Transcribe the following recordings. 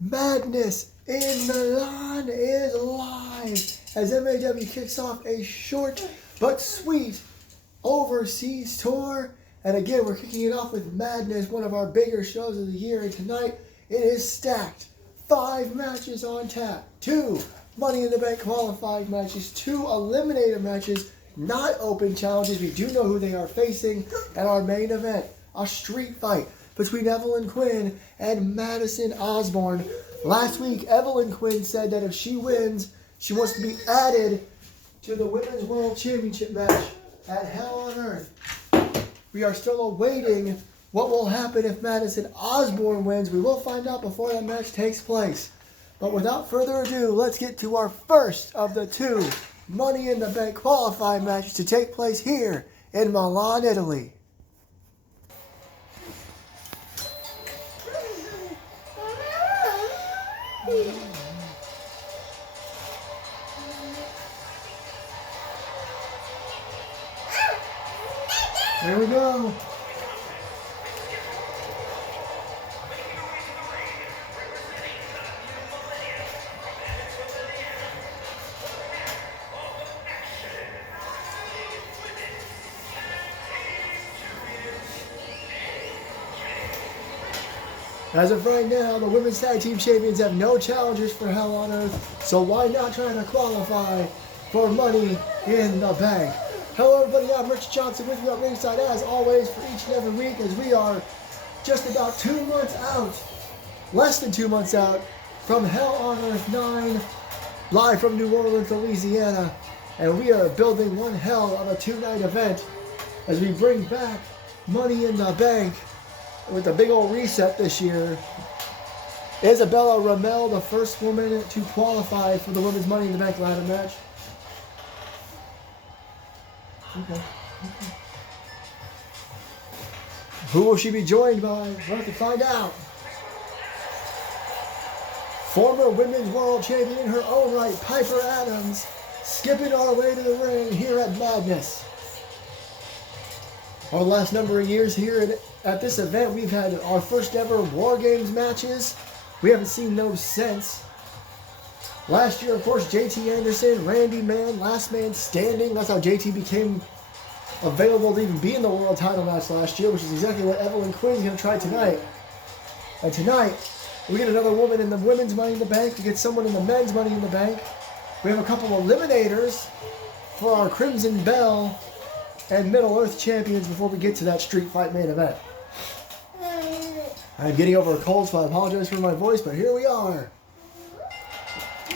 Madness in Milan is live as MAW kicks off a short but sweet overseas tour. And again, we're kicking it off with Madness, one of our bigger shows of the year. And tonight, it is stacked. 5 matches on tap. 2 Money in the Bank qualifying matches. 2 eliminator matches. Not open challenges. We do know who they are facing. And our main event, a street fight between Evelyn Quinn and Madison Osborne. Last week, Evelyn Quinn said that if she wins, she wants to be added to the Women's World Championship match at Hell on Earth. We are still awaiting what will happen if Madison Osborne wins. We will find out before that match takes place. But without further ado, let's get to our first of the 2 Money in the Bank qualifying matches to take place here in Milan, Italy. There we go. As of right now, the Women's Tag Team Champions have no challengers for Hell on Earth, so why not try to qualify for Money in the Bank? Hello everybody, I'm Rich Johnson with you at ringside as always for each and every week as we are just about 2 months out, less than 2 months out from Hell on Earth 9, live from New Orleans, Louisiana, and we are building one hell of a 2-night event as we bring back Money in the Bank with a big old reset this year. Isabella Ramel, the first woman to qualify for the Women's Money in the Bank ladder match. Okay. Who will she be joined by? We'll have to find out. Former Women's World Champion in her own right, Piper Adams, skipping our way to the ring here at Madness. Our last number of years here at this event, we've had our first ever War Games matches. We haven't seen those since. Last year, of course, JT Anderson, Randy Man, last man standing. That's how JT became available to even be in the world title match last year, which is exactly what Evelyn Quinn's going to try tonight. And tonight, we get another woman in the Women's Money in the Bank. We get someone in the Men's Money in the Bank. We have a couple of eliminators for our Crimson Bell and Middle Earth champions before we get to that street fight main event. I'm getting over a cold, so I apologize for my voice, but here we are.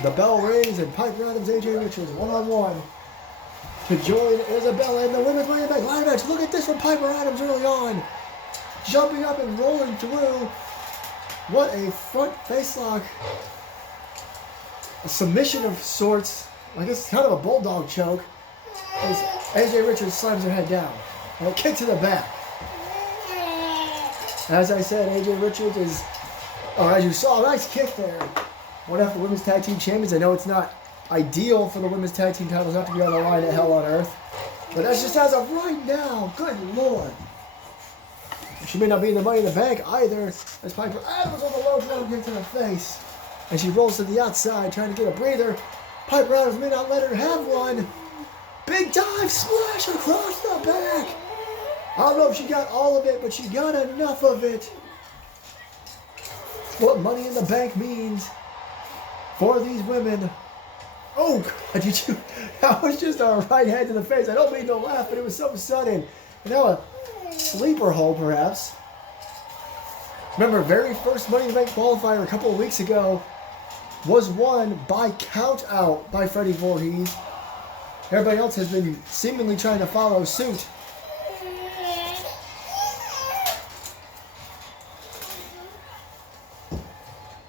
The bell rings and Piper Adams, AJ Richards, one-on-one to join Isabella in the Women's Money in the Bank ladder match. Look at this from Piper Adams early on. Jumping up and rolling through. What a front face lock. A submission of sorts. I guess it's kind of a bulldog choke. As AJ Richards slams her head down. And a kick to the back. As I said, AJ Richards is, as you saw, a nice kick there. One after Women's Tag Team Champions. I know it's not ideal for the Women's Tag Team titles not to be on the line at Hell on Earth. But that's just as of right now. Good Lord. She may not be in the Money in the Bank either. As Piper Adams on the low blow kick to the face. And she rolls to the outside trying to get a breather. Piper Adams may not let her have one. Big dive splash across the back. I don't know if she got all of it, but she got enough of it. What Money in the Bank means for these women. Oh, God, that was just a right hand to the face. I don't mean to laugh, but it was so sudden. And now a sleeper hold, perhaps. Remember, very first Money in the Bank qualifier a couple of weeks ago was won by count out by Freddie Voorhees. Everybody else has been seemingly trying to follow suit.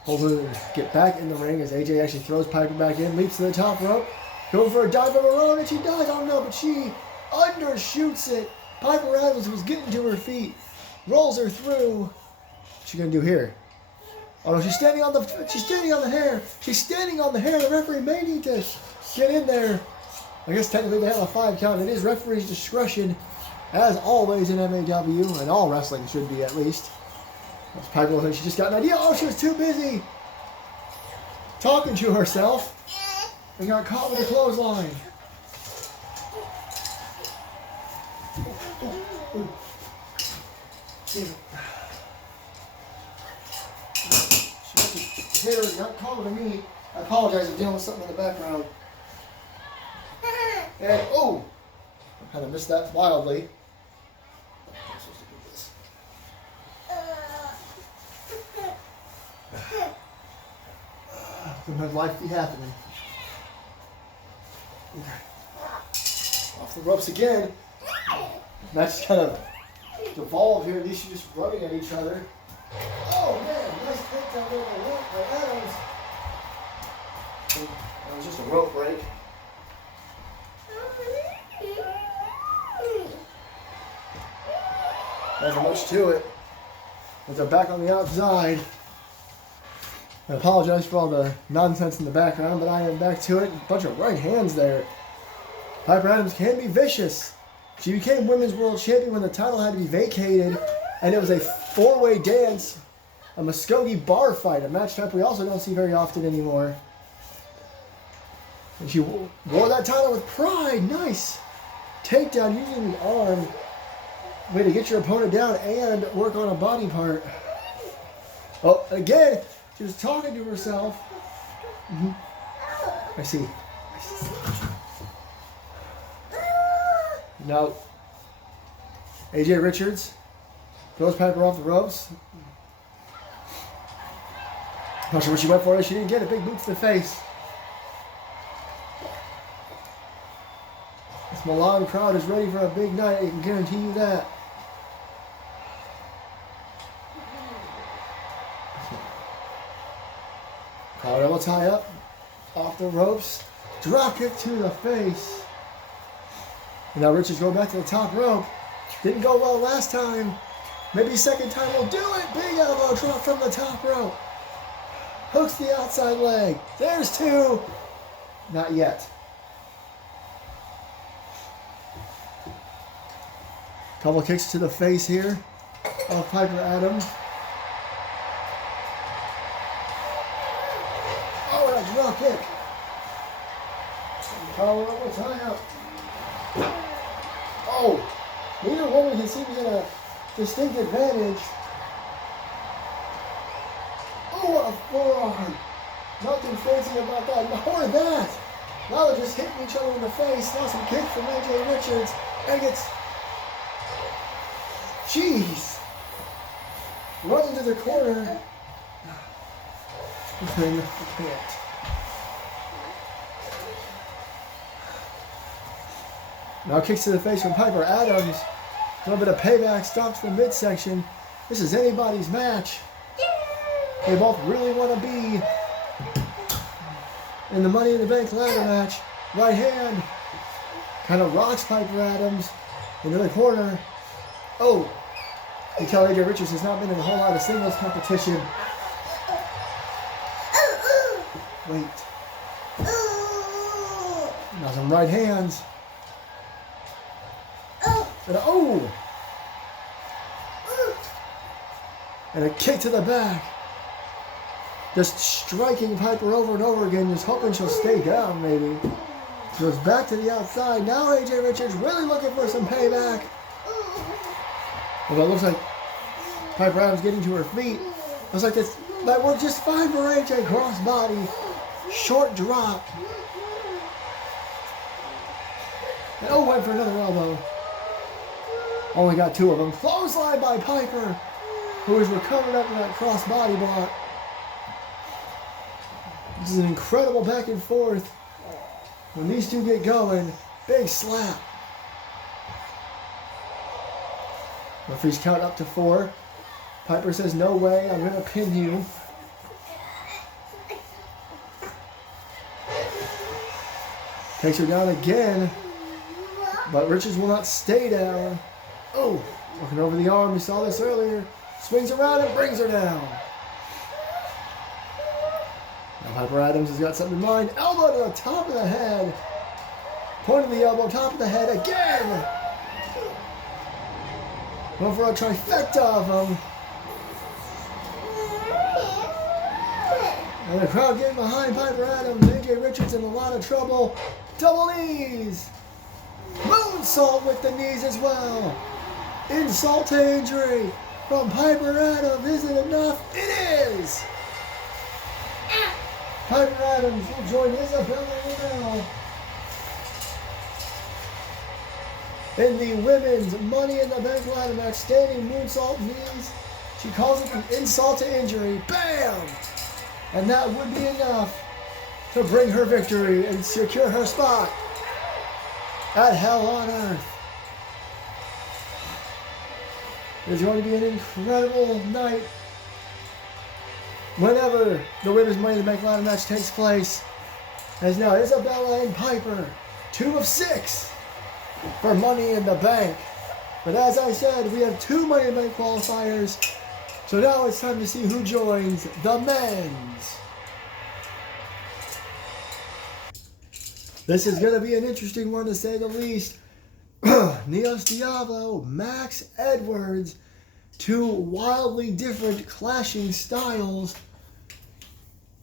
Over, get back in the ring as AJ actually throws Piper back in, leaps to the top rope, going for a dive of her own, and she dies. I don't know, but she undershoots it. Piper Adams was getting to her feet, rolls her through. What's she gonna do here? Oh no, she's standing on the hair. She's standing on the hair. The referee may need to get in there. I guess technically they have a 5 count. It is referee's discretion, as always in MAW, and all wrestling should be at least. Piper looks like she just got an idea. Oh, she was too busy talking to herself and got caught with a clothesline. She got caught with me. I apologize, I'm dealing with something in the background. And oh, I kind of missed that wildly. Sometimes life be happening. Okay. Off the ropes again. Match kind of devolved here. These two just running at each other. Oh man, nice takedown there by Adams. That was just a rope break. There's not much to it. As they're back on the outside. I apologize for all the nonsense in the background, but I am back to it. A bunch of right hands there. Piper Adams can be vicious. She became Women's World Champion when the title had to be vacated, and it was a four-way dance, a Muskogee bar fight, a match type we also don't see very often anymore. And she wore that title with pride. Nice. Takedown using the arm. Way to get your opponent down and work on a body part. Oh, again, she was talking to herself. I see. Now, AJ Richards throws Piper off the ropes. Not sure what she went for. She didn't get a big boot to the face. This Milan crowd is ready for a big night. I can guarantee you that. Collar elbow tie up, off the ropes, drop kick to the face. And now Richards going back to the top rope. Didn't go well last time. Maybe second time will do it. Big elbow drop from the top rope. Hooks the outside leg. There's two. Not yet. Couple kicks to the face here of Piper Adams. Drop kick. Collar elbow tie up. Oh, neither woman can seem to get a distinct advantage. Oh, what a forearm. Nothing fancy about that. More than that. Now they're just hitting each other in the face. Now some kick from AJ Richards. And gets... Jeez. Runs into the corner. And then the can't. Now kicks to the face from Piper Adams. A little bit of payback, stops the midsection. This is anybody's match. They both really want to be in the Money in the Bank ladder match. Right hand. Kind of rocks Piper Adams into the corner. Oh, you tell AJ Richards has not been in a whole lot of singles competition. Wait. Now some right hands. And and a kick to the back. Just striking Piper over and over again, just hoping she'll stay down maybe. Goes back to the outside. Now AJ Richards really looking for some payback. Although it looks like Piper Adams getting to her feet. Looks like this might work just fine for AJ. Cross body. Short drop. And went for another elbow. Only got two of them. Clothesline by Piper, who is recovered up in that cross body block. This is an incredible back and forth. When these two get going, big slap. Referee's count up to 4. Piper says, no way, I'm going to pin you. Takes her down again, but Richards will not stay down. Oh, looking over the arm, we saw this earlier. Swings around and brings her down. Now Piper Adams has got something in mind. Elbow to the top of the head. Point of the elbow, top of the head again. Going for a trifecta of them. And the crowd getting behind Piper Adams. AJ Richards in a lot of trouble. Double knees. Moonsault with the knees as well. Insult to injury from Piper Adams. Is it enough? It is. Piper Adams will join Isabella Romero in the women's Money in the Bank ladder match. Standing moonsault knees. She calls it an insult to injury. Bam! And that would be enough to bring her victory and secure her spot at Hell on Earth. It's going to be an incredible night whenever the women's Money in the Bank ladder match takes place. As now Isabella and Piper, 2 of 6 for Money in the Bank. But as I said, we have 2 Money in the Bank qualifiers. So now it's time to see who joins the men's. This is going to be an interesting one to say the least. Neos Diablo, Max Edwards, 2 wildly different clashing styles.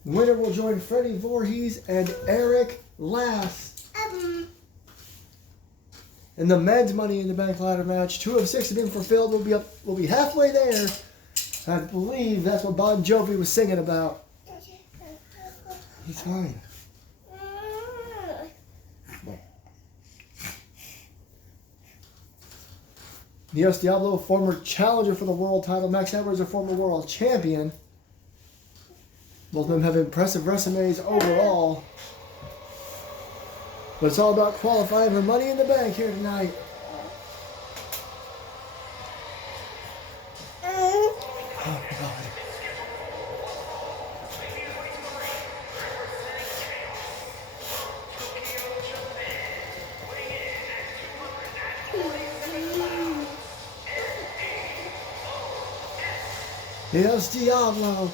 The winner will join Freddie Voorhees and Eric Lass. In the men's Money in the Bank ladder match, 2 of 6 have been fulfilled. We'll be halfway there. I believe that's what Bon Jovi was singing about. He's fine. Neos Diablo, a former challenger for the world title. Max Edwards, a former world champion. Both of them have impressive resumes overall. But it's all about qualifying for Money in the Bank here tonight. Oh, God. Neos Diablo,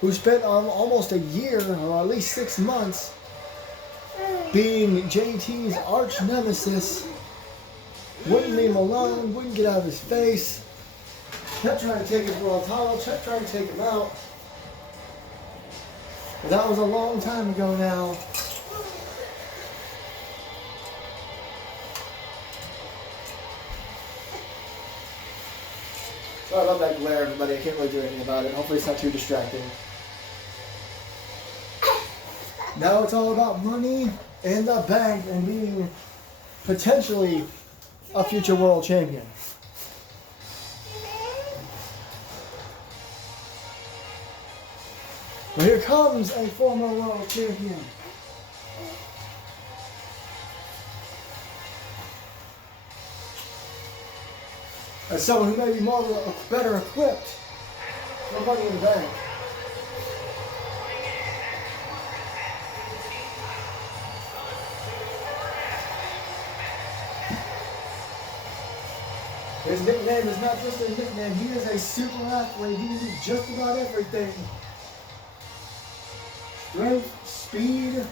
who spent almost a year, or at least 6 months, being JT's arch nemesis. Wouldn't leave him alone, wouldn't get out of his face. Kept trying to take his world title, kept trying to take him out. But that was a long time ago now. Sorry about that glare, everybody. I can't really do anything about it. Hopefully it's not too distracting. Now it's all about Money in the Bank and being potentially a future world champion. Well, here comes a former world champion. As someone who may be better equipped for Money in the Bank. His nickname is not just a nickname, he is a super athlete. He can do just about everything. Strength, speed,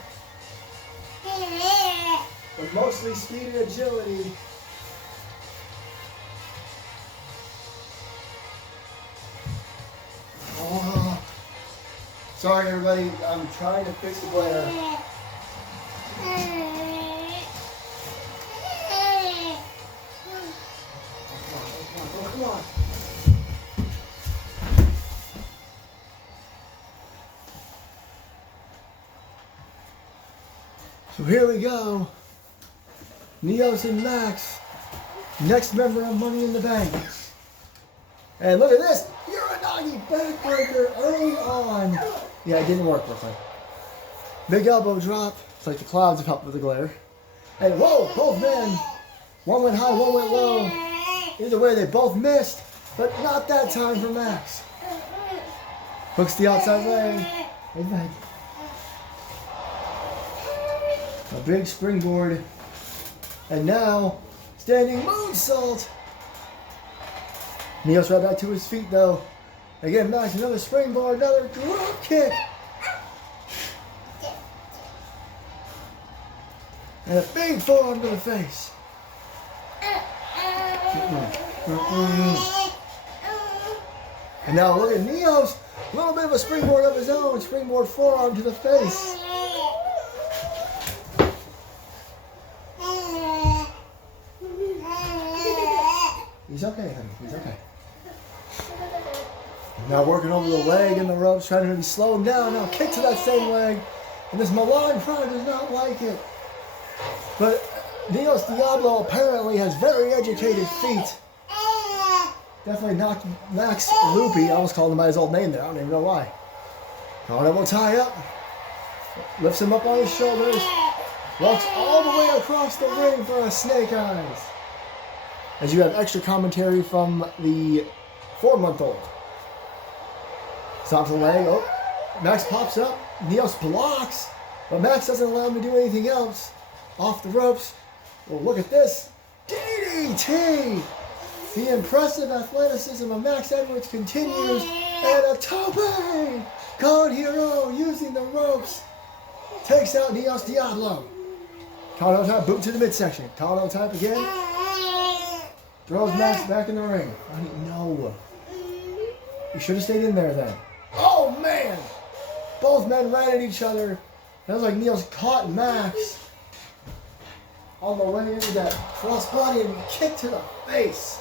but mostly speed and agility. Oh. Sorry everybody, I'm trying to fix the glare. Come on. So here we go. Neos and Max. Next member of Money in the Bank. And look at this. Uranagi backbreaker early on. Yeah, it didn't work, Brooklyn. Big elbow drop. It's like the clouds have helped with the glare. And whoa, both men. One went high, one went low. Either way, they both missed, but not that time for Max. Hooks the outside leg. A big springboard. And now, standing moonsault. Neos right back to his feet though. Again, Max, another springboard, another drop kick. And a big forearm to the face. And now look at Neos A little bit of a springboard of his own. Springboard forearm to the face. He's okay, honey. He's okay. Now working over the leg and the ropes, trying to maybe slow him down. Now kick to that same leg. And this Milan crowd does not like it. But Dios Diablo apparently has very educated feet. Definitely knocked Max loopy. I almost called him by his old name there. I don't even know why. Elbow tie up. Lifts him up on his shoulders. Walks all the way across the ring for a snake eyes. As you have extra commentary from the 4-month-old. Stops the leg. Oh, Max pops up. Neos blocks. But Max doesn't allow him to do anything else. Off the ropes. Well, look at this. DDT! The impressive athleticism of Max Edwards continues. And a tope! Card Hero using the ropes. Takes out Dios Diablo. Kano type, boot to the midsection. Kano type again. Throws Max back in the ring. I didn't know. You should have stayed in there then. Oh, man! Both men ran at each other. That was like Neos caught Max on the way into that crossbody and kick to the face.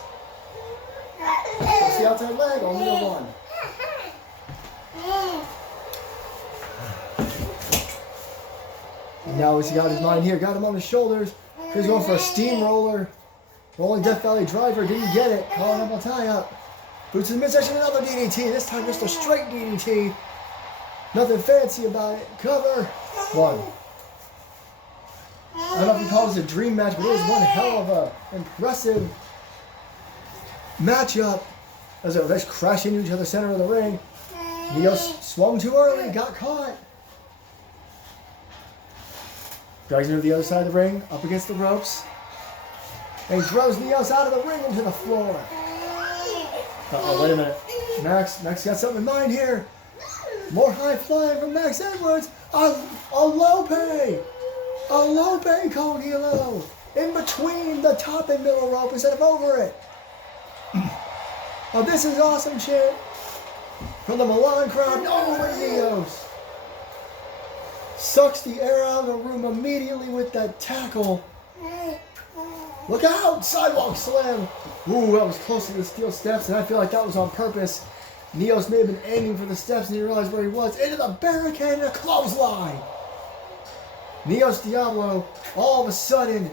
That's the outside leg, only a one. And now he's got his mind here. Got him on his shoulders. He's going for a steamroller. Rolling Death Valley driver. Didn't get it. Calling up a tie up. Boots in the midsection. Another DDT. This time just a straight DDT. Nothing fancy about it. Cover. One. I don't know if you call this a dream match, but it was one hell of a impressive matchup. As they just crashed into each other center of the ring. Neos swung too early. Got caught. Drags him to the other side of the ring, up against the ropes. And he throws Neos out of the ring into the floor. Uh-oh, wait a minute. Max got something in mind here. More high flying from Max Edwards. A lope cone hilo. In between the top and middle rope instead of over it. Oh, this is awesome shit. From the Milan crowd over Neos. Sucks the air out of the room immediately with that tackle. Look out! Sidewalk slam! Ooh, that was close to the steel steps, and I feel like that was on purpose. Neos may have been aiming for the steps and he realized where he was. Into the barricade and a clothesline! Neos Diablo, all of a sudden,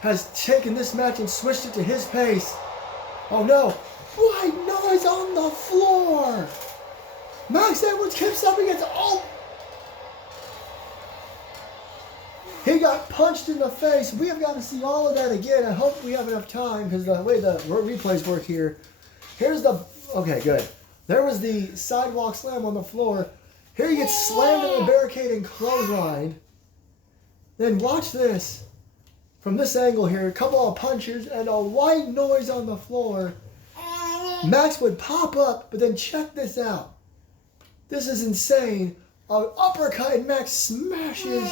has taken this match and switched it to his pace. Oh no! White noise on the floor! Max Edwards kicks up against... Oh! He got punched in the face. We have got to see all of that again. I hope we have enough time because the way the replays work here. Here's the... Okay, good. There was the sidewalk slam on the floor. Here he gets slammed in the barricade and clotheslined. Then watch this. From this angle here, a couple of punches and a white noise on the floor. Max would pop up, but then check this out. This is insane. An uppercut and Max smashes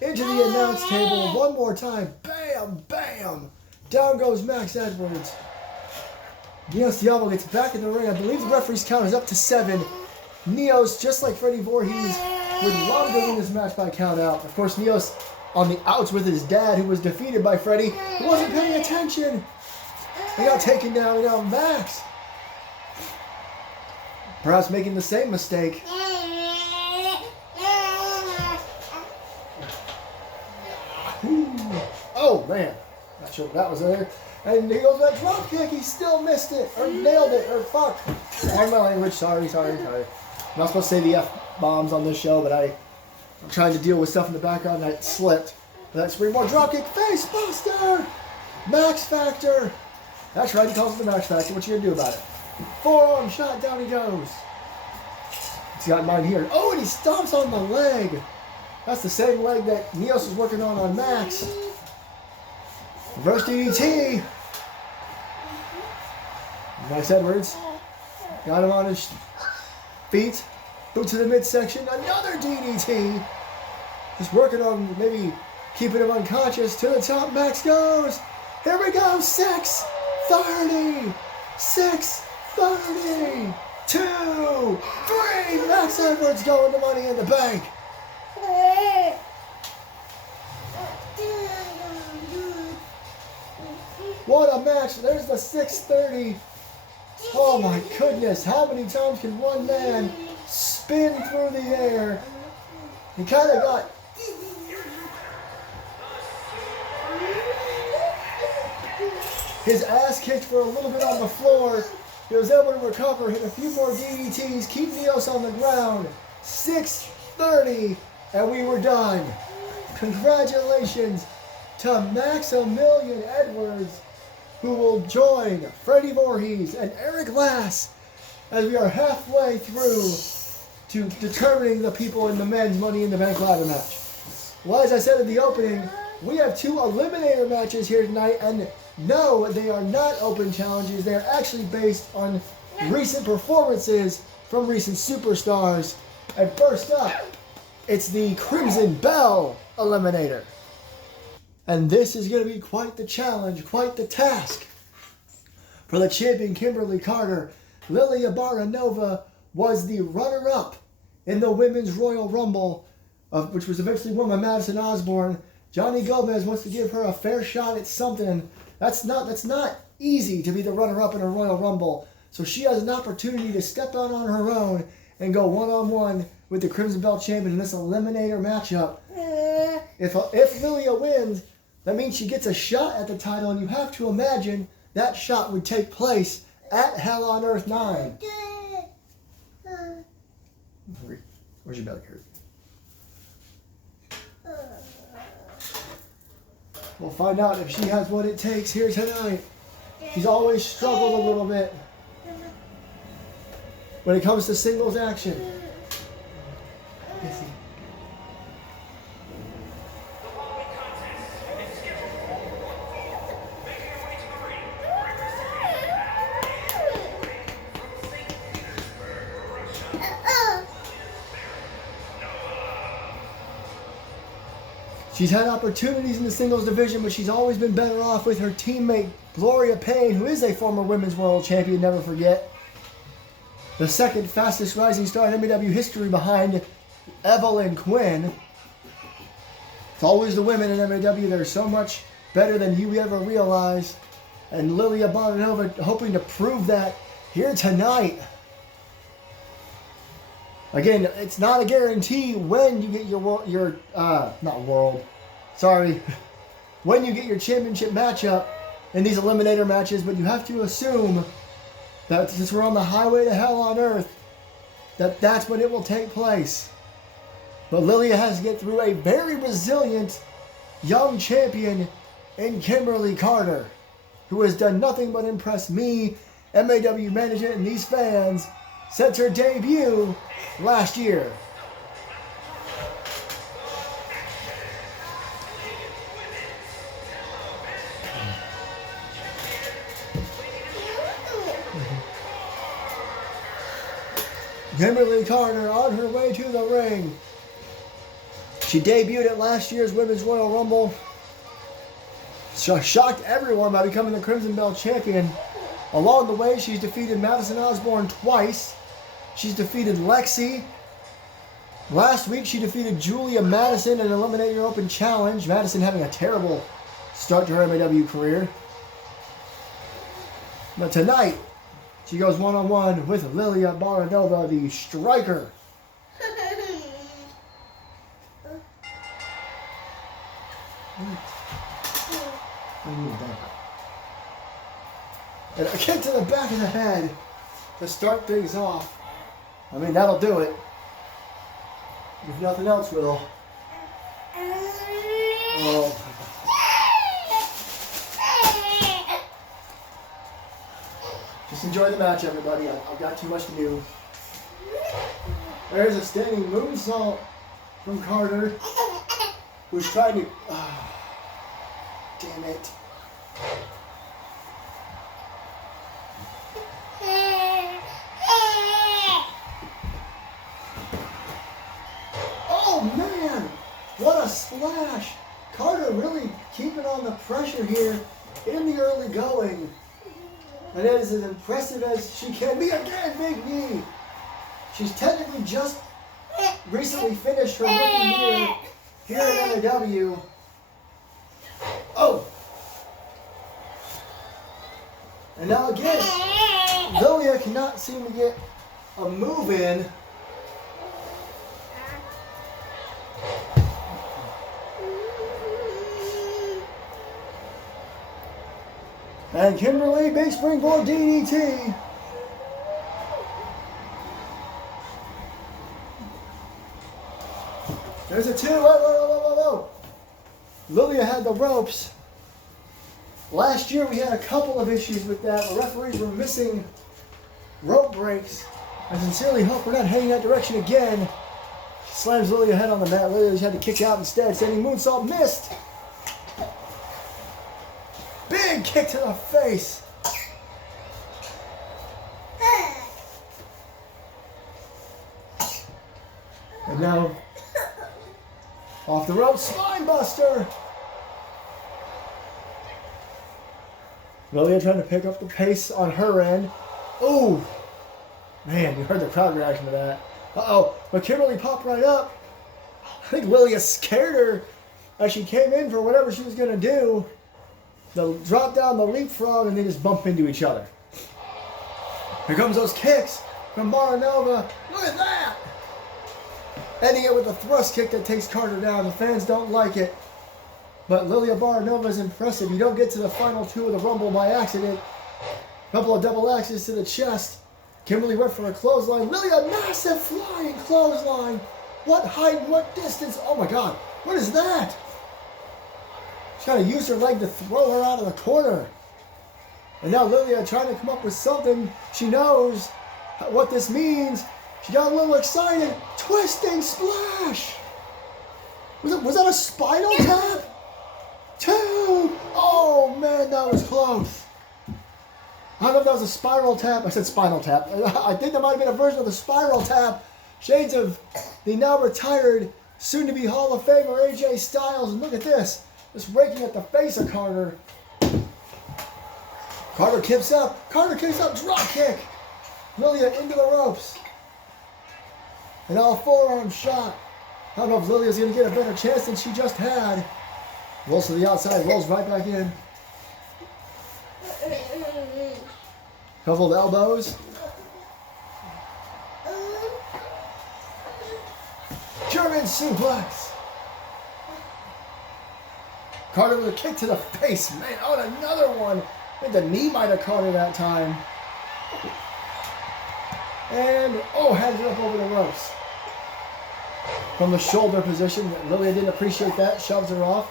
into the announce table one more time. Bam, bam. Down goes Max Edwards. Neos Diablo gets back in the ring. I believe the referee's count is up to 7. Neos, just like Freddie Voorhees, would love to win this match by count out. Of course, Neos on the outs with his dad, who was defeated by Freddie, who wasn't paying attention. He got taken down, and now Max, perhaps making the same mistake. Oh man, not sure what that was there. And he goes that drop kick, he still missed it, or nailed it, or fuck. Pardon my language, sorry. I'm not supposed to say the F-bombs on this show, but I'm trying to deal with stuff in the background and I slipped. That springboard drop kick, face buster! Max Factor! That's right, he calls it the Max Factor. What you gonna do about it? Forearm shot, down he goes. He's got mine here. Oh, and he stomps on the leg. That's the same leg that Neos was working on Max. Reverse DDT. Max Edwards got him on his feet. Boot to the midsection. Another DDT. Just working on maybe keeping him unconscious. To the top, Max goes. Here we go. 6:30. 6:30. 2, 3. Max Edwards going to Money in the Bank. What a match. There's the 630. Oh my goodness. How many times can one man spin through the air? He kind of got... his ass kicked for a little bit on the floor. He was able to recover, hit a few more DDTs, keep Neos on the ground. 630, and we were done. Congratulations to Maximilian Edwards, who will join Freddie Voorhees and Eric Lass as we are halfway through to determining the people in the men's Money in the Bank ladder match. Well, as I said in the opening, we have 2 eliminator matches here tonight, and no, they are not open challenges. They are actually based on recent performances from recent superstars. And first up, it's the Crimson Bell Eliminator. And this is going to be quite the challenge, quite the task. For the champion Kimberly Carter, Lilia Baranova was the runner-up in the Women's Royal Rumble, which was eventually won by Madison Osborne. Johnny Gomez wants to give her a fair shot at something. That's not easy to be the runner-up in a Royal Rumble. So she has an opportunity to step out on her own and go one-on-one with the Crimson Belt champion in this eliminator matchup. If Lilia wins, that means she gets a shot at the title, and you have to imagine that shot would take place at Hell on Earth 9. Where's your belly hurt? We'll find out if she has what it takes here tonight. She's always struggled a little bit when it comes to singles action. She's had opportunities in the singles division, but she's always been better off with her teammate, Gloria Payne, who is a former Women's World Champion, never forget. The second fastest rising star in MAW history behind Evelyn Quinn. It's always the women in MAW. They're so much better than you ever realize. And Lilia Baranova hoping to prove that here tonight. Again, it's not a guarantee when you get when you get your championship matchup in these eliminator matches, but you have to assume that since we're on the highway to Hell on Earth, that's when it will take place. But Lilia has to get through a very resilient young champion in Kimberly Carter, who has done nothing but impress me, MAW management, and these fans since her debut last year. Kimberly Carter on her way to the ring. She debuted at last year's Women's Royal Rumble. Shocked everyone by becoming the Crimson Belt champion. Along the way, she's defeated Madison Osborne twice. She's defeated Lexi. Last week, she defeated Julia Madison in an Eliminator Open Challenge. Madison having a terrible start to her MAW career. But tonight, she goes one-on-one with Lilia Baranova, the striker. And a kick to the back of the head to start things off. I mean, that'll do it. If nothing else will. Oh. Just enjoy the match, everybody. I've got too much to do. There's a standing moonsault from Carter, who's trying to... damn it. Oh, man! What a splash! Carter really keeping on the pressure here in the early going. And that is as impressive as she can be. Again, big knee. She's technically just recently finished her rookie year here at MAW. Oh! And now again, Lilia cannot seem to get a move in. And Kimberly, big springboard DDT. There's a 2. Whoa. Lilia had the ropes. Last year we had a couple of issues with that. The referees were missing rope breaks. I sincerely hope we're not heading that direction again. She slams Lilia head on the mat. Lilia just had to kick out instead. Standing moonsault missed. Big kick to the face. And now off the rope, spine buster. Lilia trying to pick up the pace on her end. Ooh. Man, you heard the crowd reaction to that. Uh-oh. But Kimberly popped right up. I think Lilia scared her as she came in for whatever she was going to do. The drop down, the leapfrog, and they just bump into each other. Here comes those kicks from Baranova. Look at that! Ending it with a thrust kick that takes Carter down. The fans don't like it. But Lilia Baranova is impressive. You don't get to the final 2 of the Rumble by accident. Couple of double axes to the chest. Kimberly went for a clothesline. Lilia, massive flying clothesline. What height, what distance? Oh my God, what is that? She's got to use her leg to throw her out of the corner. And now Lilia trying to come up with something. She knows what this means. She got a little excited. Twisting splash. Was that a spinal tap? 2. Oh man, that was close. I don't know if that was a spiral tap. I said spinal tap. I think that might have been a version of the spiral tap. Shades of the now retired, soon-to-be Hall of Famer AJ Styles. And look at this. Just raking at the face of Carter. Carter kicks up. Carter kicks up. Drop kick. Lilia into the ropes. And now a forearm shot. I don't know if Lilia's going to get a better chance than she just had. Rolls to the outside. Rolls right back in. Couple of elbows. German suplex. Carter with a kick to the face. Man, oh, and another one. I think the knee might have caught her that time. And, oh, hands it up over the ropes. From the shoulder position. Lilia didn't appreciate that. Shoves her off.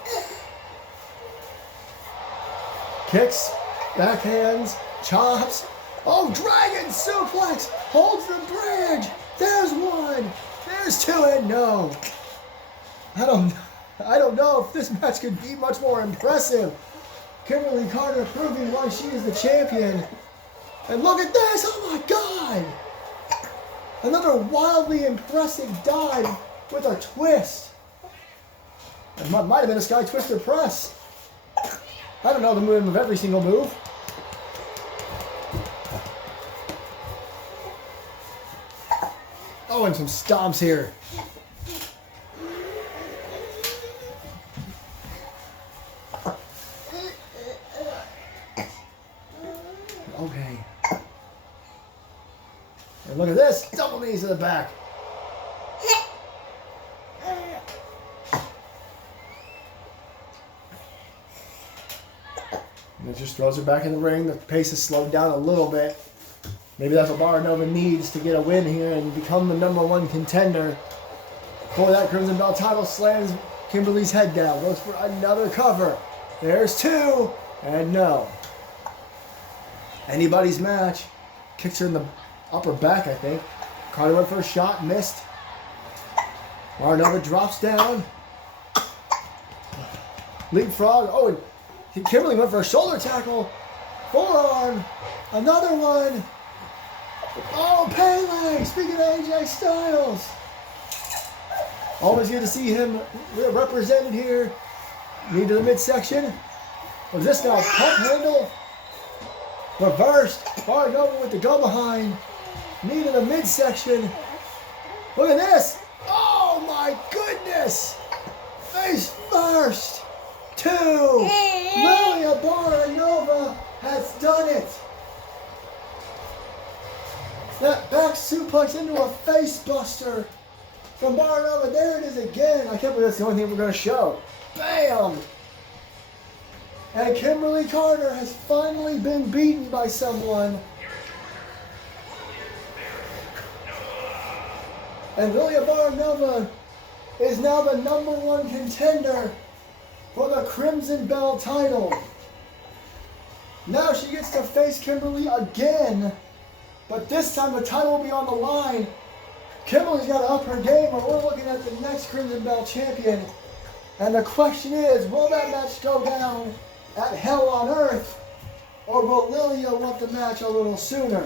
Kicks. Backhands. Chops. Oh, dragon suplex. Holds the bridge. There's 1. There's 2, and no. I don't know if this match could be much more impressive. Kimberly Carter proving why she is the champion. And look at this. Oh my God. Another wildly impressive dive with a twist. It might have been a Sky Twister press. I don't know the movement of every single move. Oh, and some stomps here. Okay. And look at this. Double knees to the back. And it just throws her back in the ring. The pace is slowed down a little bit. Maybe that's what Baranova needs to get a win here and become the #1 contender. For that Crimson Belt title, slams Kimberly's head down. Goes for another cover. There's 2. And no. Anybody's match. Kicks her in the upper back, I think. Carter went for a shot, missed. Baranova drops down. Leapfrog. Oh, and Kimberly went for a shoulder tackle. Forearm. Another one. Oh, Pele! Speaking of AJ Styles. Always good to see him represented here. Knee to the midsection. Was this now a pump handle? Reversed. Baranova with the go behind. Knee to the midsection. Look at this. Oh my goodness. Face first. 2. Lilia Baranova has done it. That back suplex into a face buster from Baranova. There it is again. I can't believe that's the only thing we're going to show. Bam! And Kimberly Carter has finally been beaten by someone. And Lilia Baranova is now the #1 contender for the Crimson Bell title. Now she gets to face Kimberly again, but this time the title will be on the line. Kimberly's got to up her game, or we're looking at the next Crimson Bell champion. And the question is, will that match go down at Hell on Earth, or will Lilia want the match a little sooner?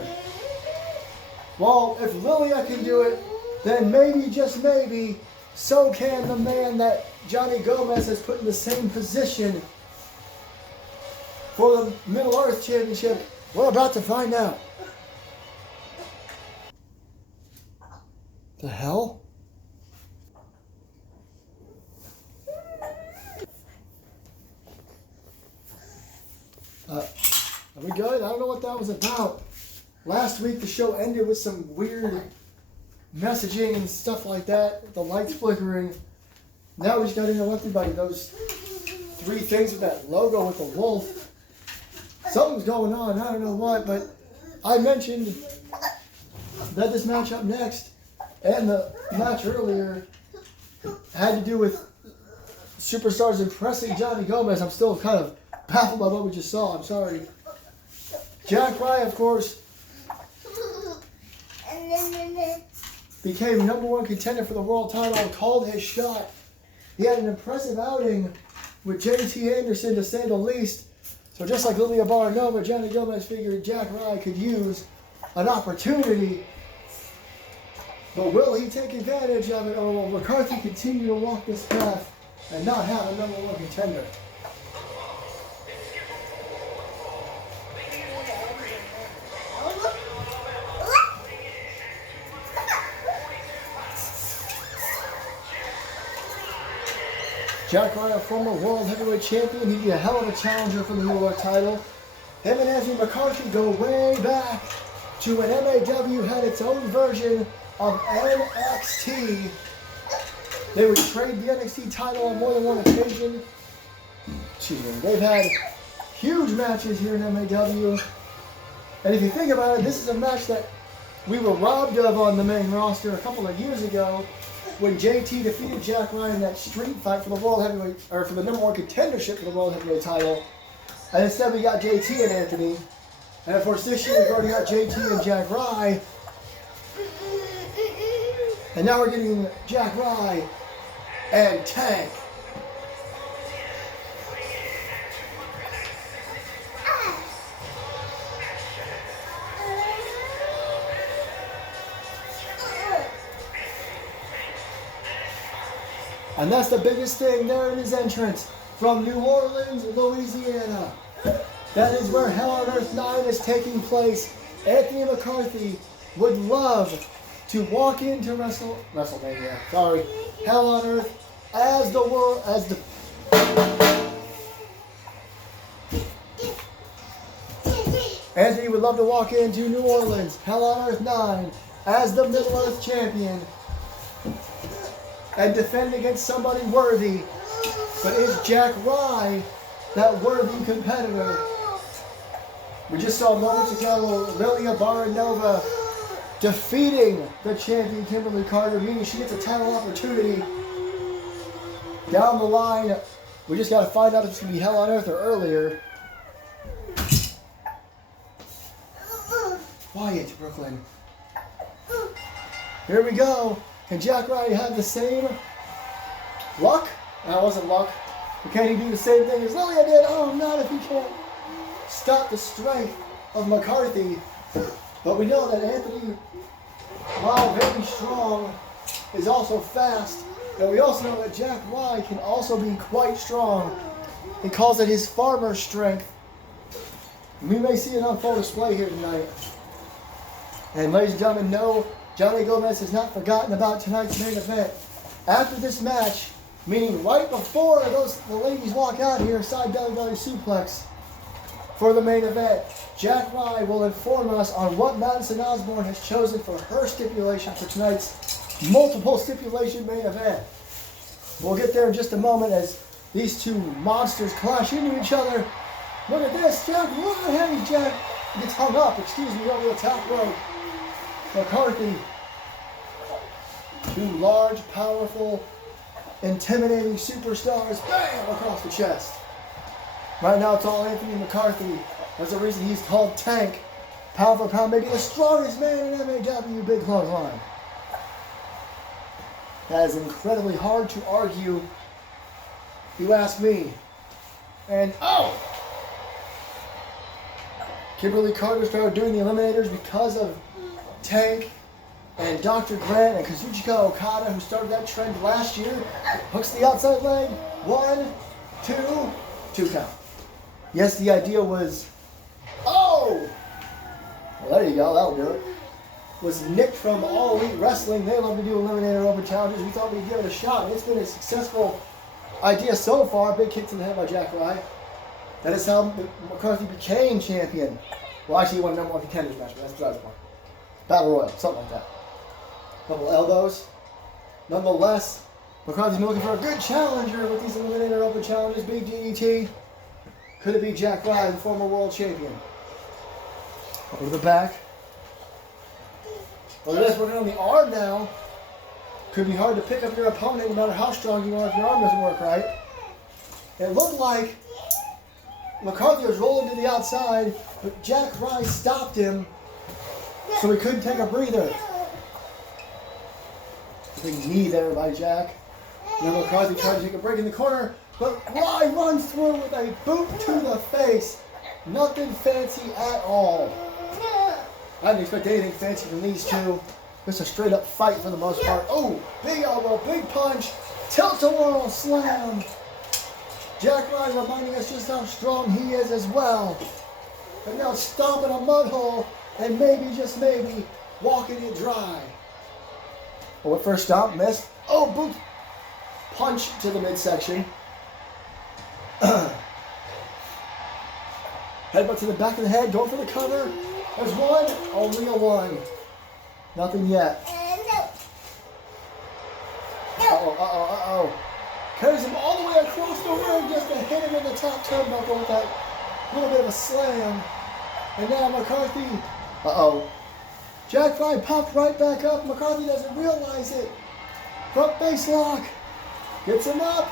Well, if Lilia can do it, then maybe, just maybe, so can the man that Johnny Gomez has put in the same position for the Middle Earth Championship. We're about to find out. The hell? Are we good? I don't know what that was about. Last week the show ended with some weird messaging and stuff like that. The lights flickering. Now we just got interrupted by those 3 things with that logo with the wolf. Something's going on. I don't know what, but I mentioned that this match up next and the match earlier had to do with superstars impressing Johnny Gomez. I'm still kind of baffled by what we just saw. I'm sorry. Jack Ryan, of course, became #1 contender for the world title and called his shot. He had an impressive outing with JT Anderson, to say the least. So just like Lilia Baranova, Johnny Gomez figured Jack Ryan could use an opportunity. But will he take advantage of it, or will McCarthy continue to walk this path and not have a #1 contender? Jack Ryan, former world heavyweight champion, he'd be a hell of a challenger for the New York title. Him and Anthony McCarthy go way back to when MAW had its own version of NXT. They would trade the NXT title on more than one occasion. They've had huge matches here in MAW. And if you think about it, this is a match that we were robbed of on the main roster a couple of years ago when JT defeated Jack Ryan in that street fight for the world heavyweight, or for the #1 contendership for the world heavyweight title. And instead we got JT and Anthony. And of course this year we've already got JT and Jack Ryan. And now we're getting Jack Ryan and Tank. And that's the biggest thing there in his entrance from New Orleans, Louisiana. That is where Hell on Earth 9 is taking place. Anthony McCarthy would love to walk into WrestleMania. Sorry, Hell on Earth as the world, as the Anthony would love to walk into New Orleans, Hell on Earth 9, as the Middle Earth champion and defend against somebody worthy. But is Jack Ryan that worthy competitor? We just saw moments ago Lilia Baranova defeating the champion Kimberly Carter, meaning she gets a title opportunity down the line. We just got to find out if it's going to be Hell on Earth or earlier. Quiet, Brooklyn. Here we go. Can Jack Ryan have the same luck? That wasn't luck. But can he do the same thing as Lilia did? Oh, not if he can't stop the strength of McCarthy. But we know that Anthony, while very strong, is also fast. And we also know that Jack Ryan can also be quite strong. He calls it his farmer strength. We may see an on full display here tonight. And ladies and gentlemen, no, Johnny Gomez has not forgotten about tonight's main event. After this match, meaning right before the ladies walk out here, side belly suplex for the main event, Jack Rye will inform us on what Madison Osborne has chosen for her stipulation for tonight's multiple stipulation main event. We'll get there in just a moment as these two monsters clash into each other. Look at this, Jack Rye, hey, Jack gets hung up, over the top rope. McCarthy, two large, powerful, intimidating superstars, bam, across the chest. Right now it's all Anthony McCarthy. That's the reason he's called Tank. Pound for pound, maybe the strongest man in MAW, big clothesline. That is incredibly hard to argue, if you ask me. And, oh! Kimberly Carter started doing the eliminators because of Tank and Dr. Grant and Kazuchika Okada, who started that trend last year. Hooks the outside leg. 1, 2 count. Yes, the idea was, oh! Well, there you go, that'll do it. Was nicked from All Elite Wrestling. They love to do eliminator open challenges. We thought we'd give it a shot. It's been a successful idea so far. Big kick to the head by Jack Rye. That is how McCarthy became champion. Well, actually, he won number 1 contenders match, but that's besides the point. Battle Royal, something like that. Couple elbows. Nonetheless, McCarthy's been looking for a good challenger with these eliminator open challenges. Big DDT. Could it be Jack Rye, the former world champion? Over the back. Look at this, working on the arm now. Could be hard to pick up your opponent no matter how strong you are if your arm doesn't work right. It looked like McCarthy was rolling to the outside, but Jack Rye stopped him so he couldn't take a breather. Big knee there by Jack. Now McCarthy tried to take a break in the corner, but Rye runs through with a boot to the face. Nothing fancy at all. I didn't expect anything fancy from these two. Just a straight up fight for the most part. Oh, big elbow, big punch, tilt-a-whirl slam. Jack Rye reminding us just how strong he is as well. And now stomping a mud hole and maybe, just maybe, walking it dry. Well, first stomp, missed. Oh, boot. Punch to the midsection. Headbutt to the back of the head, going for the cover. There's one, only a one. Nothing yet. Uh-oh. Carries him all the way across the ring just to hit him in the top turnbuckle with that little bit of a slam. And now McCarthy, Jack Rye popped right back up. McCarthy doesn't realize it. Front face lock. Gets him up.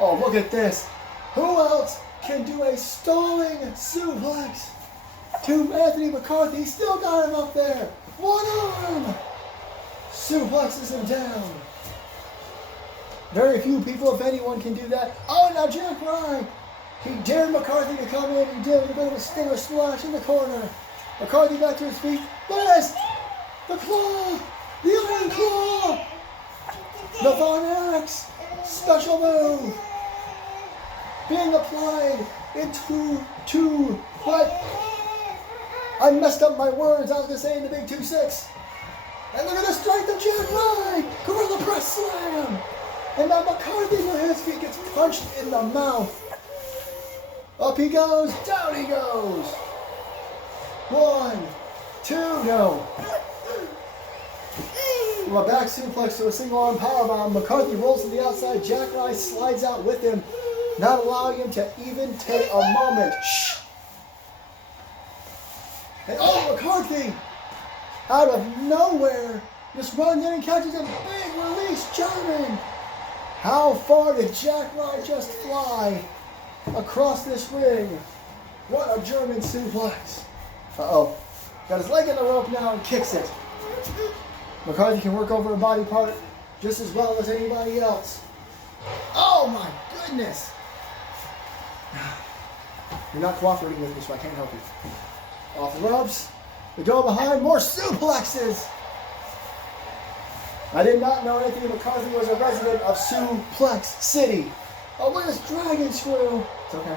Oh, look at this. Who else can do a stalling suplex to Anthony McCarthy? Still got him up there. One arm. Suplexes him down. Very few people, if anyone, can do that. Oh, now Jack Rye. He dared McCarthy to come in. He did a bit of a stinger splash in the corner. McCarthy back to his feet. Look at this. The claw. The iron claw. The Von Eric's special move. Being applied into two. What? I messed up my words. I was going to say in the big 2-6. And look at the strength of Jack Rye. Gorilla press slam. And now McCarthy with his feet gets punched in the mouth. Up he goes, down he goes. 1, 2, no. From a back suplex to a single arm powerbomb, McCarthy rolls to the outside. Jack Rye slides out with him, not allowing him to even take a moment. Shh. And oh, McCarthy, out of nowhere, just runs in and catches a big release German. How far did Jack Rye just fly across this ring? What a German suplex. Uh-oh. Got his leg in the rope now and kicks it. McCarthy can work over a body part just as well as anybody else. Oh my goodness. You're not cooperating with me, so I can't help you. Off the ropes. We go behind. More suplexes. I did not know Anthony McCarthy was a resident of Suplex City. Oh, look at this dragon screw. It's okay.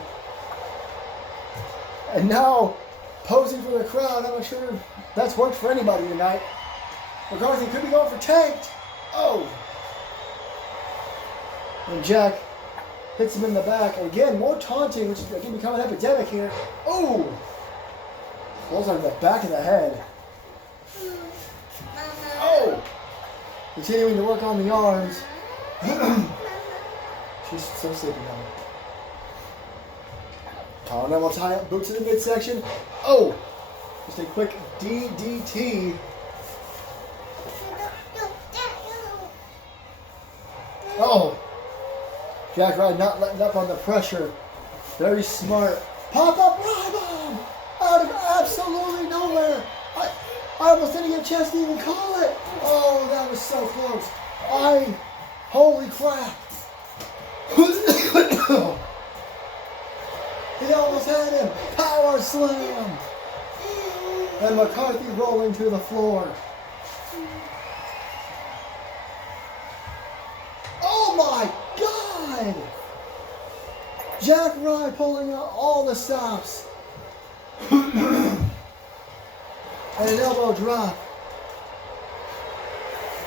And now, posing for the crowd. I'm not sure that's worked for anybody tonight. McCarthy could be going for tanked. Oh! And Jack hits him in the back. And again, more taunting, which is going to become an epidemic here. Oh! Blows on the back of the head. Oh! Continuing to work on the arms. She's so sleepy now. Collar will tie up, boot to the midsection. Oh! Just a quick DDT. Oh! Jack Ryan not letting up on the pressure. Very smart. Pop up ride bomb! Out of absolutely nowhere. I almost didn't get a chance to even call it. Oh, that was so close. Holy crap. He almost had him. Power slam. And McCarthy rolling to the floor. Oh my God! Jack Rye pulling out all the stops. And an elbow drop.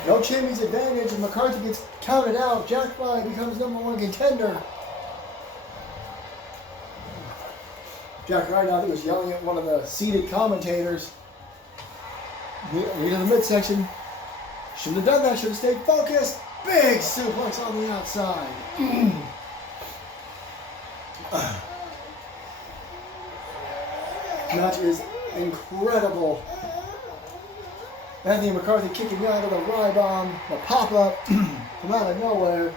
No Chimmy's advantage, and McCarthy gets counted out. Jack Rye becomes #1 contender. Jack Rye now, I think, was yelling at one of the seated commentators. Lead to the midsection. Shouldn't have done that, should have stayed focused. Big suplex on the outside. Match is incredible. Anthony McCarthy kicking out of the Rye bomb, the pop-up from out of nowhere.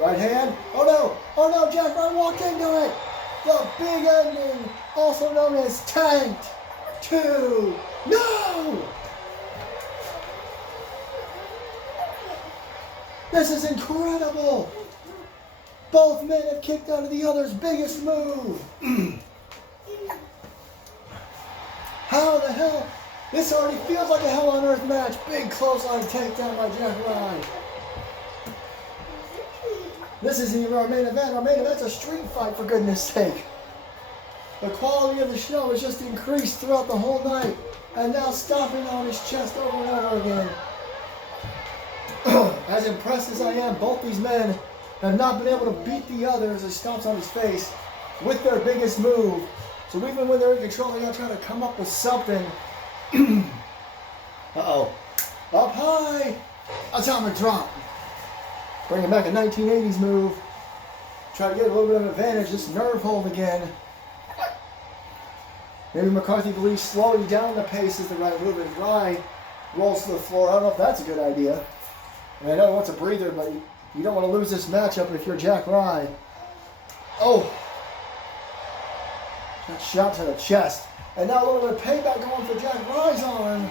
Right hand. Oh no, Jack Rye walked into it. The big ending, also known as tanked. 2. No! This is incredible. Both men have kicked out of the other's biggest move. How the hell? This already feels like a Hell on Earth match. Big clothesline takedown by Jack Rye. This isn't even our main event. Our main event's a street fight, for goodness sake. The quality of the show has just increased throughout the whole night. And now stomping on his chest over and over again. As impressed as I am, both these men have not been able to beat the other as he stomps on his face with their biggest move. So even when they're in control, they're trying to come up with something. Uh-oh. Up high. Atomic drop. Bringing back a 1980s move. Try to get a little bit of advantage. This nerve hold again. Maybe McCarthy believes slowing down the pace is the right move. And Rye rolls to the floor. I don't know if that's a good idea. And I know he wants a breather, but you don't want to lose this matchup if you're Jack Rye. Oh. That shot to the chest. And now a little bit of payback going for Jack Rye's arm.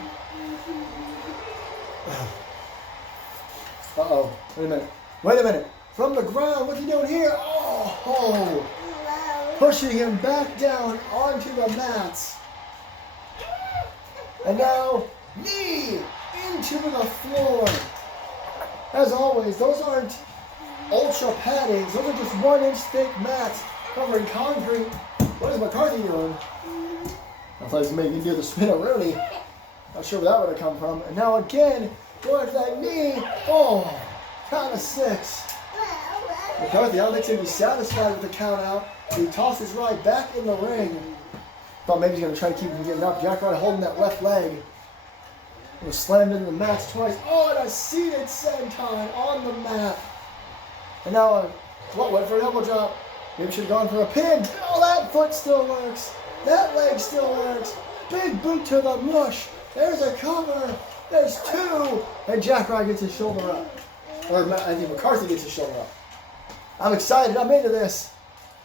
Uh-oh. Wait a minute. From the ground, what's he doing here? Oh. Pushing him back down onto the mats. And now, knee into the floor. As always, those aren't ultra paddings. Those are just 1-inch thick mats covering concrete. What is McCarthy doing? I thought he was maybe do the spin-a-rooney. Not sure where that would have come from. And now again, going after that knee. Oh, count of 6. McCarthy, I don't think he's going to be satisfied with the count out. He tosses Rye back in the ring. Thought maybe he's going to try to keep him getting up. Jack Rye holding that left leg. Was slammed into the mats twice. Oh, and a seated senton on the mat. And now, went for an elbow drop. Maybe should have gone for a pin. Oh, that foot still works. That leg still works. Big boot to the mush. There's a cover. There's 2. And Jack Rye gets his shoulder up. Or I think McCarthy gets his shoulder up. I'm excited. I'm into this.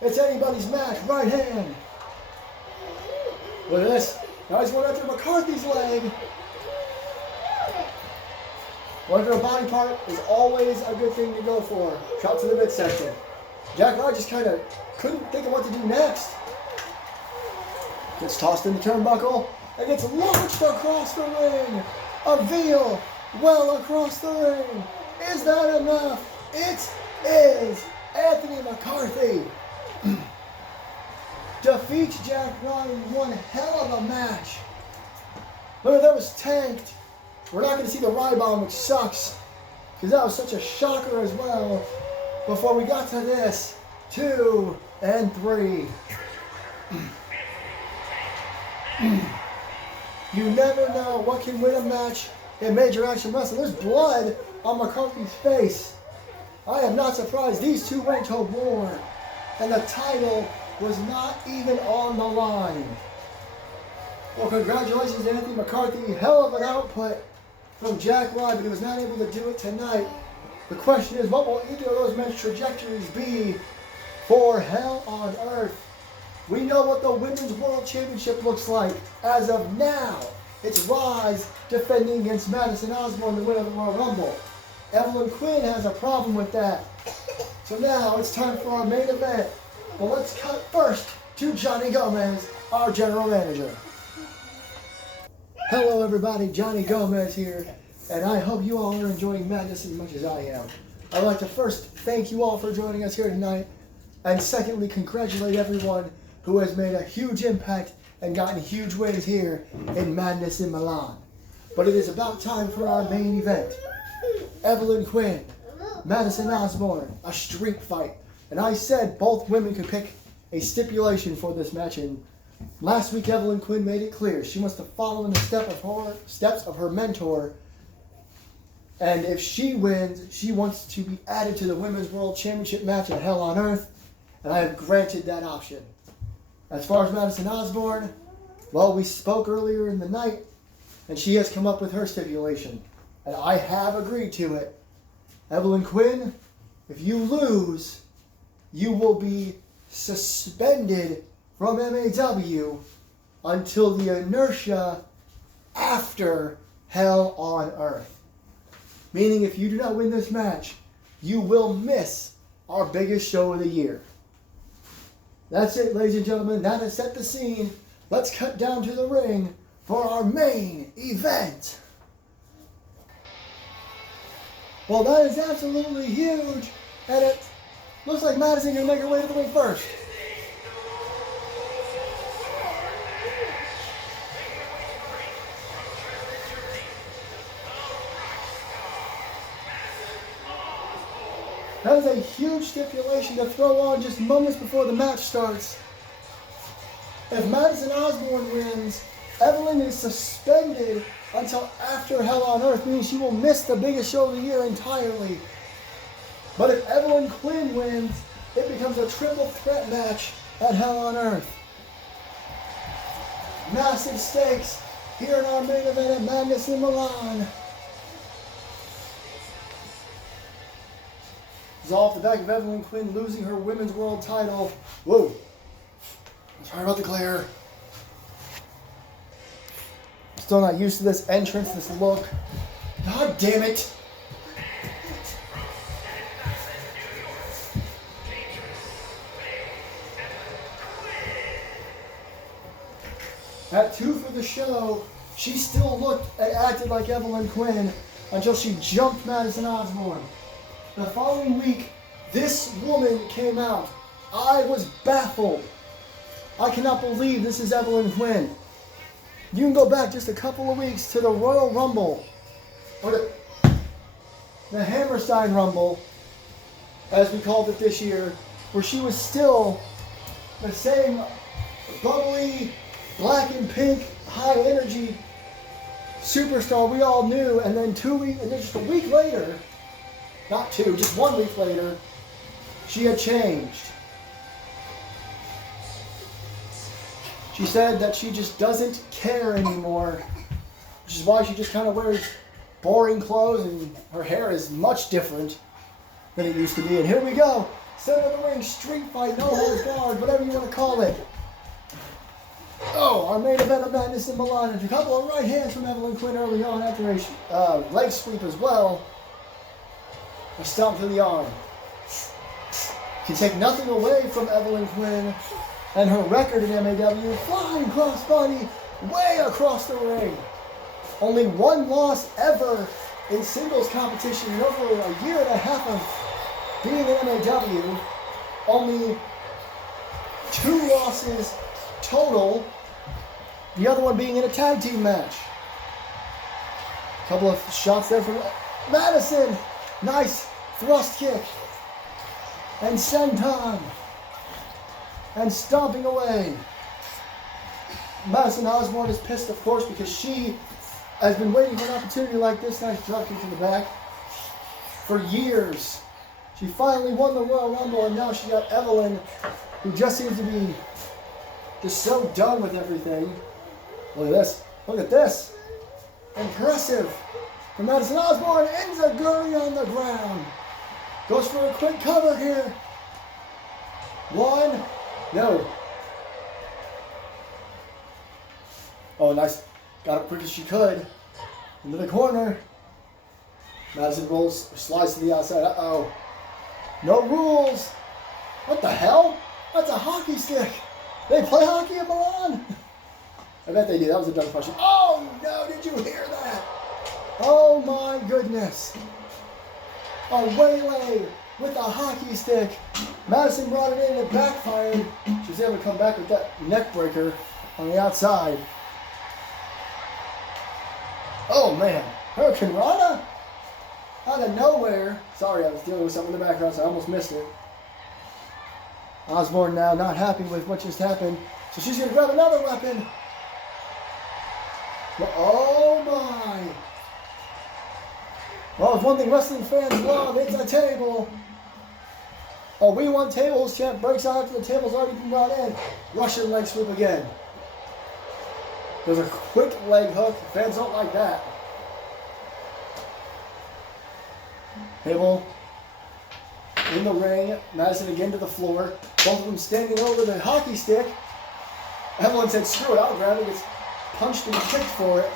It's anybody's match. Right hand. Look at this. Now he's going after McCarthy's leg. Going for a body part is always a good thing to go for. Shot to the midsection. Jack Rye just kind of couldn't think of what to do next. Gets tossed in the turnbuckle and gets launched across the ring. A veal well across the ring. Is that enough? It is. Anthony McCarthy defeats defeats Jack Ryan in one hell of a match. Look, that was tanked. We're not going to see the Rye Bomb, which sucks, because that was such a shocker as well. Before we got to this, 2 and 3. You never know what can win a match in Major Action Wrestling. There's blood on McCarthy's face. I am not surprised. These two went to war, and the title was not even on the line. Well, congratulations to Anthony McCarthy. Hell of an output from Jack Ryan, but he was not able to do it tonight. The question is, what will either of those men's trajectories be for Hell on Earth? We know what the Women's World Championship looks like. As of now, it's Rise defending against Madison Osborne, the winner of the Royal Rumble. Evelyn Quinn has a problem with that. So now it's time for our main event. Well, let's cut first to Johnny Gomez, our general manager. Hello everybody, Johnny Gomez here, and I hope you all are enjoying Madness as much as I am. I'd like to first thank you all for joining us here tonight, and secondly, congratulate everyone who has made a huge impact and gotten huge wins here in Madness in Milan. But it is about time for our main event. Evelyn Quinn, Madison Osborne, a street fight. And I said both women could pick a stipulation for this match, and last week Evelyn Quinn made it clear she wants to follow in the steps of her mentor, and if she wins, she wants to be added to the Women's World Championship match at Hell on Earth, and I have granted that option. As far as Madison Osborne, well, we spoke earlier in the night, and she has come up with her stipulation, and I have agreed to it. Evelyn Quinn, if you lose, you will be suspended from MAW until the inertia after Hell on Earth. Meaning if you do not win this match, you will miss our biggest show of the year. That's it, ladies and gentlemen. Now to set the scene, let's cut down to the ring for our main event. Well, that is absolutely huge, and it looks like Madison can make her way to the ring first. That is a huge stipulation to throw on just moments before the match starts. If Madison Osborne wins, Evelyn is suspended until after Hell on Earth, meaning she will miss the biggest show of the year entirely. But if Evelyn Quinn wins, it becomes a triple threat match at Hell on Earth. Massive stakes here in our main event at Madness in Milan. It's all off the back of Evelyn Quinn losing her Women's World title. Whoa. Sorry about the glare. Still not used to this entrance, this look. God damn it. At 2 for the show, she still looked and acted like Evelyn Quinn until she jumped Madison Osborne. The following week, this woman came out. I was baffled. I cannot believe this is Evelyn Quinn. You can go back just a couple of weeks to the Royal Rumble, or the Hammerstein Rumble, as we called it this year, where she was still the same bubbly, black and pink, high energy superstar we all knew, and then just a week later, not 2, just 1 week later, she had changed. She said that she just doesn't care anymore, which is why she just kind of wears boring clothes, and her hair is much different than it used to be. And here we go, center of the ring, street fight, no holds barred, whatever you want to call it. Oh, our main event of Madness in Milan, and a couple of right hands from Evelyn Quinn early on after a leg sweep as well. A stomp to the arm. Can take nothing away from Evelyn Quinn and her record in MAW, flying crossbody way across the ring. Only 1 loss ever in singles competition in over a year and a half of being in MAW. Only 2 losses total. The other one being in a tag team match. Couple of shots there from Madison. Nice thrust kick. And senton. And stomping away. Madison Osborne is pissed, of course, because she has been waiting for an opportunity like this. Nice drop kick to the back for years. She finally won the Royal Rumble, and now she got Evelyn, who just seems to be just so done with everything. Look at this. Look at this. Impressive. And Madison Osborne ends a gurney on the ground. Goes for a quick cover here. One. No. Oh, nice. Got it quick as she could. Into the corner. Madison rolls, slides to the outside. Uh-oh. No rules. What the hell? That's a hockey stick. They play hockey in Milan? I bet they do. That was a dumb question. Oh, no. Did you hear that? Oh, my goodness. A waylay with a hockey stick. Madison brought it in and it backfired. She was able to come back with that neck breaker on the outside. Oh, man. Hurricane Rana? Out of nowhere. Sorry, I was dealing with something in the background, so I almost missed it. Osborne now not happy with what just happened, so she's going to grab another weapon. Oh, my. Well, if one thing wrestling fans love, it's a table. Oh, we want tables. Champ breaks out after the table's already been brought in. Russian leg sweep again. There's a quick leg hook. Fans don't like that. Table in the ring. Madison again to the floor. Both of them standing over the hockey stick. Evelyn said, screw it, I'll grab it. Gets punched and kicked for it.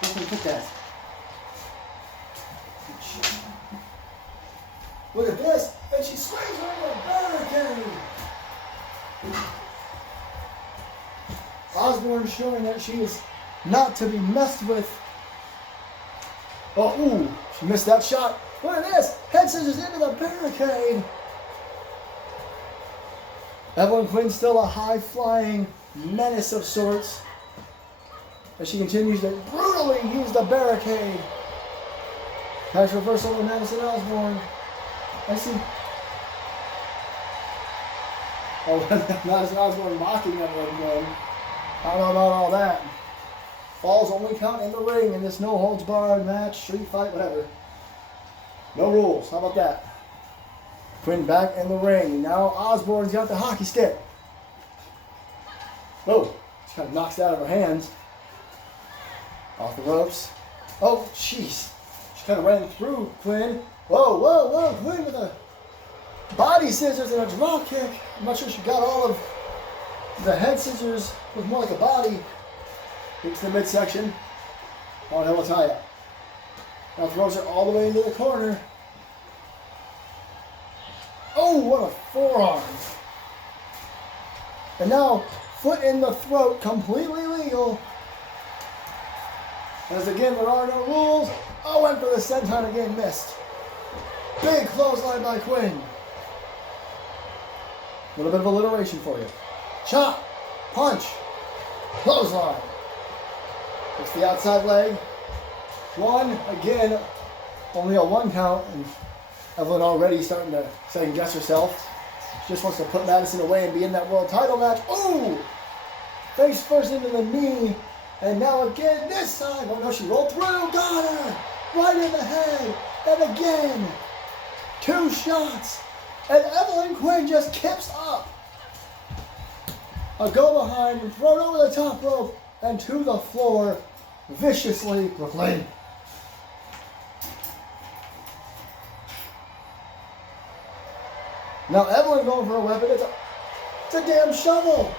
Who's going to kick that? Look at this. And she swings over the barricade. Osborne showing that she is not to be messed with. Oh, ooh, she missed that shot. Look at this. Head scissors into the barricade. Evelyn Quinn still a high-flying menace of sorts as she continues to brutally use the barricade. Nice reversal of Madison Osborne. I see. Oh, Madison Osborne mocking Evelyn Quinn. I don't know about all that. Falls only count in the ring in this no-holds-barred match, street fight, whatever. No rules. How about that? Quinn back in the ring. Now Osborne's got the hockey stick. Oh, she kind of knocks it out of her hands. Off the ropes. Oh, jeez. She kind of ran through Quinn. Whoa, whoa, whoa. Quinn with a body scissors and a drop kick. I'm not sure she got all of the head scissors. It was more like a body. Into the midsection. Oh, no, we'll tie it. Now throws her all the way into the corner. Oh, what a forearm. And now, foot in the throat, completely legal. As again, there are no rules. Oh, went for the senton again, missed. Big clothesline by Quinn. A little bit of alliteration for you. Chop, punch, clothesline. It's the outside leg. One, again, only a one count, and Evelyn already starting to second guess herself. She just wants to put Madison away and be in that world title match. Ooh! Face first into the knee, and now again this time. Oh no, she rolled through, got her! Right in the head, and again. 2 shots, and Evelyn Quinn just kips up. A go behind and thrown over the top rope and to the floor, viciously proclaimed. Now Evelyn going for a weapon. It's a damn shovel.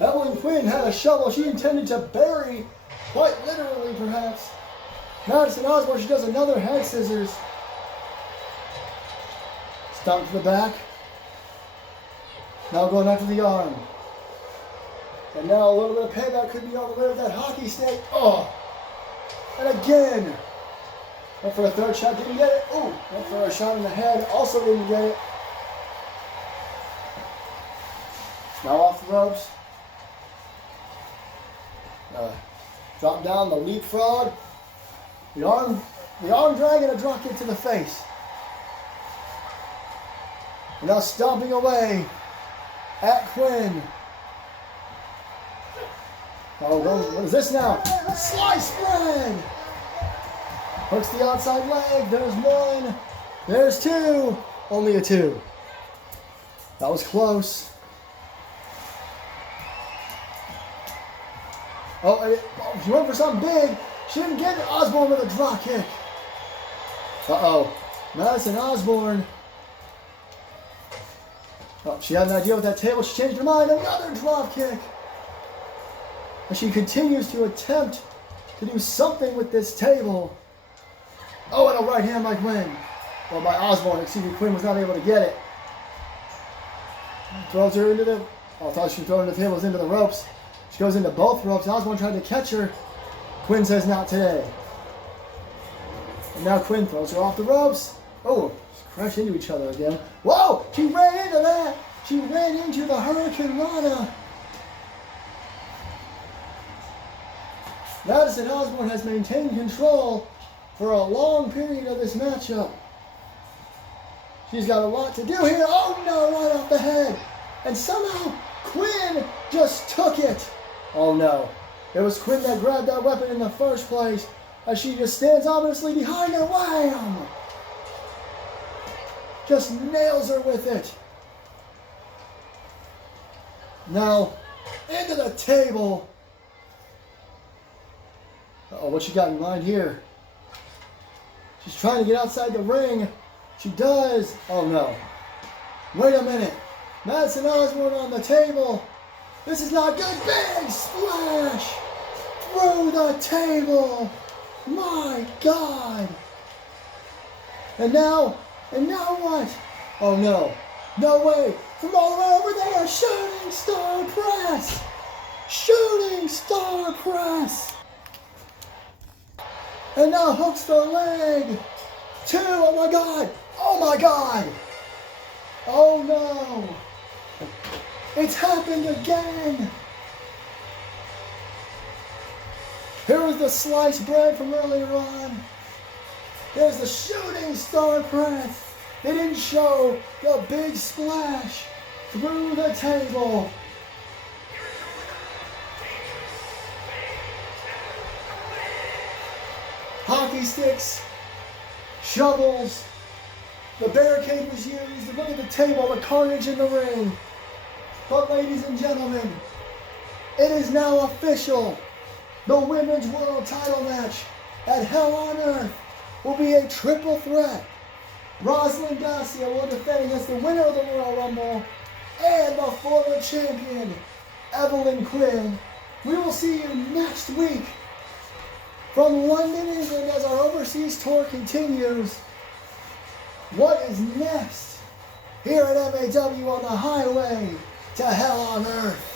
Evelyn Quinn had a shovel she intended to bury, quite literally perhaps. Madison Osborne, she does another head scissors. Stomp to the back. Now going after the arm. And now a little bit of payback could be on the way with that hockey stick. Oh! And again, Went for a third shot, didn't get it. Ooh, went for a shot in the head, also didn't get it. Now off the ropes. Drop down the leapfrog. The arm drag and a drop kick to the face. And now stomping away at Quinn. Oh, what is this now? Slice spread! Hooks the outside leg. There's one. There's two. Only a two. That was close. Oh, she went for something big. She didn't get it. Osborne with a drop kick. Uh-oh. Madison Osborne. Oh, she had an idea with that table. She changed her mind. Another drop kick. And she continues to attempt to do something with this table. Oh, and a right hand by Quinn. Well, by Osborne. Excuse me, Quinn was not able to get it. Throws her into the... I thought she was throwing the tables into the ropes. She goes into both ropes. Osborne tried to catch her. Quinn says not today. And now Quinn throws her off the ropes. Oh, she crashed into each other again. Whoa! She ran into that! She ran into the Hurricane Rana. Madison Osborne has maintained control for a long period of this matchup. She's got a lot to do here. Oh no, right off the head. And somehow Quinn just took it. Oh no. It was Quinn that grabbed that weapon in the first place as she just stands ominously behind her. Wham! Just nails her with it. Now, into the table. Uh-oh, what she got in mind here? She's trying to get outside the ring. She does. Oh no. Wait a minute. Madison Osborne on the table. This is not good. Big splash through the table. My God. And now what? Oh no. No way. From all the way over there. Shooting star press. Shooting star press. And now hooks the leg. Two. Oh my God. Oh my God. Oh no. It's happened again. Here was the sliced bread from earlier on. There's the shooting star press. They didn't show the big splash through the table. Hockey sticks, shovels, the barricade was used. Look at the table, the carnage in the ring. But ladies and gentlemen, it is now official. The Women's World Title match at Hell on Earth will be a triple threat. Rosalind Garcia will defend against the winner of the Royal Rumble and the former champion, Evelyn Quinn. We will see you next week from London, England, as our overseas tour continues. What is next here at MAW on the highway to Hell on Earth?